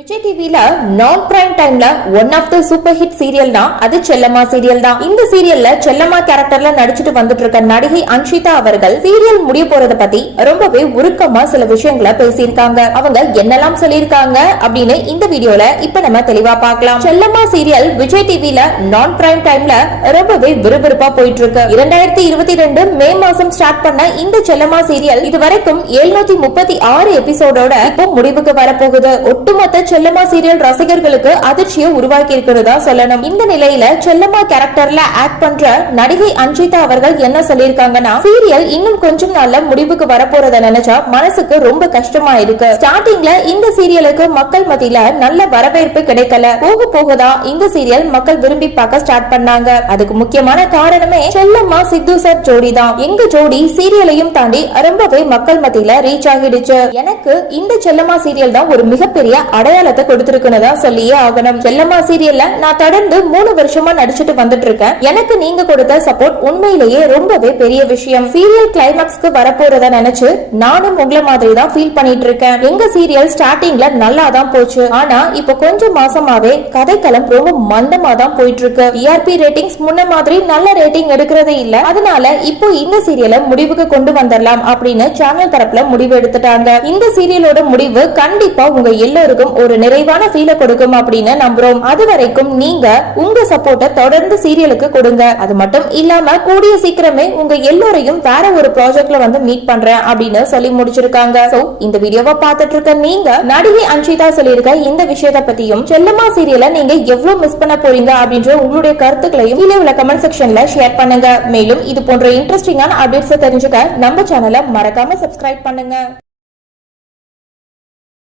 விஜய் டிவில நான் பிரைம் டைம்ல one of the super hit சீரியல்னா அது செல்லம்மா சீரியல் தான். இந்த சீரியல்ல செல்லம்மா கேரக்டர்ல நடிச்சிட்டு வந்துட்டு இருக்க நடிகை அன்ஷிதா அவர்கள் சீரியல் முடிய போறத பத்தி ரொம்பவே உருக்கமா சில விஷயங்களை பேசியிருக்காங்க. அவங்க என்னெல்லாம் சொல்லியிருக்காங்க அப்படின்னு இந்த வீடியோல இப்ப நம்ம தெளிவா பார்க்கலாம். செல்லம்மா சீரியல் விஜய் டிவில நான் பிரைம் டைம்ல ரொம்பவே விறுவிறுப்பா போயிட்டு இருக்கு. 2022 மே மாசம் ஸ்டார்ட் பண்ண இந்த செல்லம்மா சீரியல் இதுவரைக்கும் 736 எபிசோடோட இப்போ முடிவுக்கு வரப்போகுது. ஒட்டுமொத்த செல்லம்மா சீரியல் ரசிகர்களுக்கு அதிர்ச்சியை உருவாக்கி இருக்கிறதா சொல்லணும். இந்த நிலையில செல்லம்மா கேரக்டர்ல ஆக்ட் பண்ற நடிகை அன்ஷிதா அவர்கள் என்ன சொல்லிருக்காங்கன்னா, சீரியல் இன்னும் கொஞ்சம் நாள்ல முடிவுக்கு வரப்போறத நினைச்சா மனசுக்கு ரொம்ப கஷ்டமா இருக்கு. ஸ்டார்டிங்ல இந்த சீரியலுக்கு மக்கள் மத்தியில நல்ல வரவேற்பு கிடைக்கல. போக போகதான் இந்த சீரியல் மக்கள் விரும்பி பார்க்க ஸ்டார்ட் பண்ணாங்க. அதுக்கு முக்கியமான காரணமே செல்லம்மா சித்து சார் ஜோடி தான். எங்க ஜோடி சீரியலையும் தாண்டி ரொம்பவே மக்கள் மத்தியில ரீச் ஆகிடுச்சு. எனக்கு இந்த செல்லம்மா சீரியல் தான் ஒரு மிகப்பெரிய அடையாளத்தை கொடுத்திருக்குன்னு சொல்லியே ஆகணும். செல்லம்மா சீரியல்ல நான் தொடர்ந்து 3 வருஷமா நடிச்சிட்டு வந்துட்டு இருக்கேன். எனக்கு நீங்க கொடுத்த சப்போர்ட் உண்மையிலேயே ரொம்பவே பெரிய விஷயம். சீரியல் கிளைமாக்ஸ்க்கு வரப்போறத நினைச்சு நானும் உங்களை மாதிரி தான் ஃபீல் பண்ணிட்டு இருக்கேன். எங்க சீரியல் ஸ்டார்டிங்ல நல்லா தான் போச்சு. ஆனா இப்ப கொஞ்சம் மாசமாவே கதைக்களம் ரொம்ப மந்தமா தான் போயிட்டு இருக்கு. டிஆர்பி ரேட்டிங்ஸ் முன்ன மாதிரி நல்ல ரேட்டிங் எடுக்கிறதே இல்ல. அதனால இப்போ இந்த சீரியலை முடிவுக்கு கொண்டு வந்துடலாம் அப்படின்னு சேனல் தரப்புல முடிவு எடுத்துட்டாங்க. இந்த சீரியலோட முடிவு கண்டிப்பா உங்க எல்லாருக்கும் ஒரு நிறைவான ஃபீலை கொடுக்கும் அப்படின்னு நம்புறோம். அது வரைக்கும் நீங்க உங்க சப்போர்ட்டை தொடர்ந்து சீரியலுக்கு கொடுங்க. அது மட்டும் இல்லாம கூடிய சீக்கிரமே உங்க எல்லோரையும் வேற ஒரு ப்ராஜெக்ட்ல வந்து மீட் பண்றேன் அப்படின்னு சொல்லி முடிச்சிருக்காங்க. சோ இந்த வீடியோவை பார்த்துட்டு இருக்க நீங்க நடிகை அன்ஷிதா சொல்லியிருக்க இந்த விஷயத்தை பத்தியும் செல்லம்மா சீரியலை நீங்க எவ்வளவு மிஸ் பண்ண போறீங்க அப்படின்ற உங்களுடைய கருத்துக்களையும் கீழே உள்ள கமெண்ட் செக்ஷன்ல ஷேர் பண்ணுங்க. மேலும் இது போன்ற இன்ட்ரெஸ்டிங்கான அப்டேட்ஸ் தெரிஞ்சுக்க நம்ம சேனலை மறக்காம சப்ஸ்கிரைப் பண்ணுங்க.